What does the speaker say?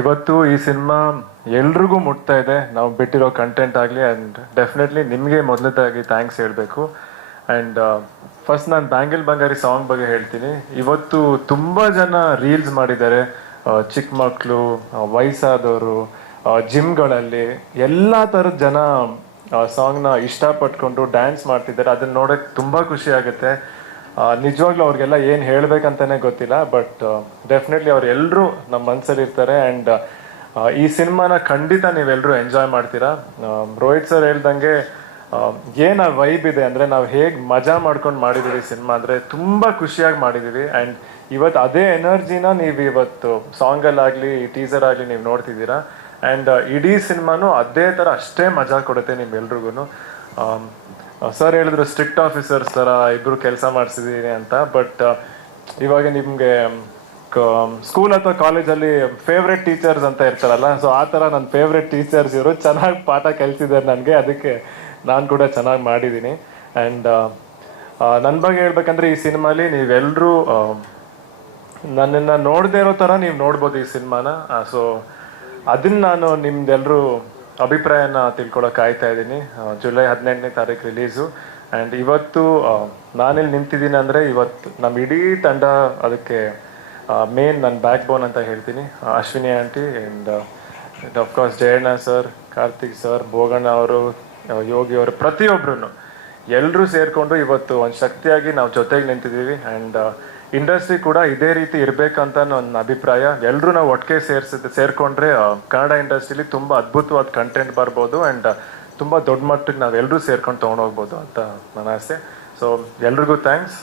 ಇವತ್ತು ಈ ಸಿನಿಮಾ ಎಲ್ರಿಗೂ ಮುಟ್ತಾ ಇದೆ. ನಾವು ಬಿಟ್ಟಿರೋ ಕಂಟೆಂಟ್ ಆಗಲಿ ಆ್ಯಂಡ್ ಡೆಫಿನೆಟ್ಲಿ ನಿಮಗೆ ಮೊದಲನೇದಾಗಿ ಥ್ಯಾಂಕ್ಸ್ ಹೇಳಬೇಕು. ಆ್ಯಂಡ್ ಫಸ್ಟ್ ನಾನು ಬ್ಯಾಂಗಲ್ ಬಂಗಾರಿ ಸಾಂಗ್ ಬಗ್ಗೆ ಹೇಳ್ತೀನಿ. ಇವತ್ತು ತುಂಬ ಜನ ರೀಲ್ಸ್ ಮಾಡಿದ್ದಾರೆ, ಚಿಕ್ಕ ಮಕ್ಕಳು, ವಯಸ್ಸಾದವರು, ಜಿಮ್ಗಳಲ್ಲಿ ಎಲ್ಲ ಥರದ ಜನ ಸಾಂಗ್ನ ಇಷ್ಟಪಟ್ಕೊಂಡು ಡ್ಯಾನ್ಸ್ ಮಾಡ್ತಿದ್ದಾರೆ. ಅದನ್ನ ನೋಡೋಕ್ಕೆ ತುಂಬ ಖುಷಿ ಆಗುತ್ತೆ. ನಿಜವಾಗ್ಲೂ ಅವ್ರಿಗೆಲ್ಲ ಏನು ಹೇಳ್ಬೇಕಂತಾನೆ ಗೊತ್ತಿಲ್ಲ, ಬಟ್ ಡೆಫಿನೆಟ್ಲಿ ಅವ್ರು ಎಲ್ಲರೂ ನಮ್ಮ ಮನಸ್ಸಲ್ಲಿ ಇರ್ತಾರೆ. ಆ್ಯಂಡ್ ಈ ಸಿನಿಮಾನ ಖಂಡಿತ ನೀವೆಲ್ಲರೂ ಎಂಜಾಯ್ ಮಾಡ್ತೀರಾ. ರೋಹಿತ್ ಸರ್ ಹೇಳ್ದಂಗೆ ಏನು ವೈಬ್ ಇದೆ ಅಂದರೆ, ನಾವು ಹೇಗೆ ಮಜಾ ಮಾಡ್ಕೊಂಡು ಮಾಡಿದ್ದೀವಿ ಸಿನಿಮಾ ಅಂದರೆ ತುಂಬ ಖುಷಿಯಾಗಿ ಮಾಡಿದ್ದೀವಿ. ಆ್ಯಂಡ್ ಇವತ್ತು ಅದೇ ಎನರ್ಜಿನ ನೀವು ಇವತ್ತು ಸಾಂಗಲ್ಲಾಗಲಿ ಟೀಸರ್ ಆಗಲಿ ನೀವು ನೋಡ್ತಿದ್ದೀರಾ. ಆ್ಯಂಡ್ ಇಡೀ ಸಿನಿಮಾನು ಅದೇ ಥರ ಅಷ್ಟೇ ಮಜಾ ಕೊಡುತ್ತೆ ನಿಮ್ಗೆಲ್ರಿಗೂ. ಸರ್ ಹೇಳಿದ್ರು ಸ್ಟ್ರಿಕ್ಟ್ ಆಫೀಸರ್ಸ್ ಥರ ಇಬ್ಬರು ಕೆಲಸ ಮಾಡಿಸಿದ್ದೀನಿ ಅಂತ. ಬಟ್ ಇವಾಗ ನಿಮಗೆ ಸ್ಕೂಲ್ ಅಥವಾ ಕಾಲೇಜಲ್ಲಿ ಫೇವ್ರೆಟ್ ಟೀಚರ್ಸ್ ಅಂತ ಇರ್ತಾರಲ್ಲ, ಸೊ ಆ ಥರ ನನ್ನ ಫೇವ್ರೆಟ್ ಟೀಚರ್ಸ್ ಇವರು ಚೆನ್ನಾಗಿ ಪಾಠ ಕಲಿಸಿದ್ದಾರೆ ನನಗೆ. ಅದಕ್ಕೆ ನಾನು ಕೂಡ ಚೆನ್ನಾಗಿ ಮಾಡಿದ್ದೀನಿ. ಆ್ಯಂಡ್ ನನ್ನ ಬಗ್ಗೆ ಹೇಳ್ಬೇಕಂದ್ರೆ ಈ ಸಿನಿಮಾಲಿ ನೀವೆಲ್ಲರೂ ನನ್ನನ್ನು ನೋಡದೇ ಇರೋ ಥರ ನೀವು ನೋಡ್ಬೋದು ಈ ಸಿನಿಮಾನ. ಸೊ ಅದನ್ನು ನಾನು ನಿಮ್ದೆಲ್ಲರೂ ಅಭಿಪ್ರಾಯನ ತಿಳ್ಕೊಳಕ್ಕೆ ಕಾಯ್ತಾ ಇದ್ದೀನಿ. ಜುಲೈ 18ನೇ ತಾರೀಕು ರಿಲೀಸು. ಆ್ಯಂಡ್ ಇವತ್ತು ನಾನೆಲ್ಲಿ ನಿಂತಿದ್ದೀನಿ ಅಂದರೆ, ಇವತ್ತು ನಮ್ಮ ಇಡೀ ತಂಡ ಅದಕ್ಕೆ ಮೇನ್ ನನ್ನ ಬ್ಯಾಕ್ ಬೋನ್ ಅಂತ ಹೇಳ್ತೀನಿ. Ashwini aunty and of course Jayanna sir, Karthik sir, Bhoganna ಅವರು, ಯೋಗಿ ಅವರು, ಪ್ರತಿಯೊಬ್ಬರು ಎಲ್ಲರೂ ಸೇರಿಕೊಂಡು ಇವತ್ತು ಒಂದು ಶಕ್ತಿಯಾಗಿ ನಾವು ಜೊತೆಗೆ ನಿಂತಿದ್ದೀವಿ. ಆ್ಯಂಡ್ ಇಂಡಸ್ಟ್ರಿ ಕೂಡ ಇದೇ ರೀತಿ ಇರಬೇಕಂತ ನನ್ನ ಅಭಿಪ್ರಾಯ. ಎಲ್ಲರೂ ನಾವು ಒಟ್ಟಿಗೆ ಸೇರಿಕೊಂಡ್ರೆ ಕನ್ನಡ ಇಂಡಸ್ಟ್ರಿಲಿ ತುಂಬ ಅದ್ಭುತವಾದ ಕಂಟೆಂಟ್ ಬರ್ಬೋದು. ಆ್ಯಂಡ್ ತುಂಬ ದೊಡ್ಡ ಮಟ್ಟಕ್ಕೆ ನಾವು ಎಲ್ಲರೂ ಸೇರ್ಕೊಂಡು ತೊಗೊಂಡೋಗ್ಬೋದು ಅಂತ ನನ್ನ ಆಸೆ. ಸೊ ಎಲ್ರಿಗೂ ಥ್ಯಾಂಕ್ಸ್.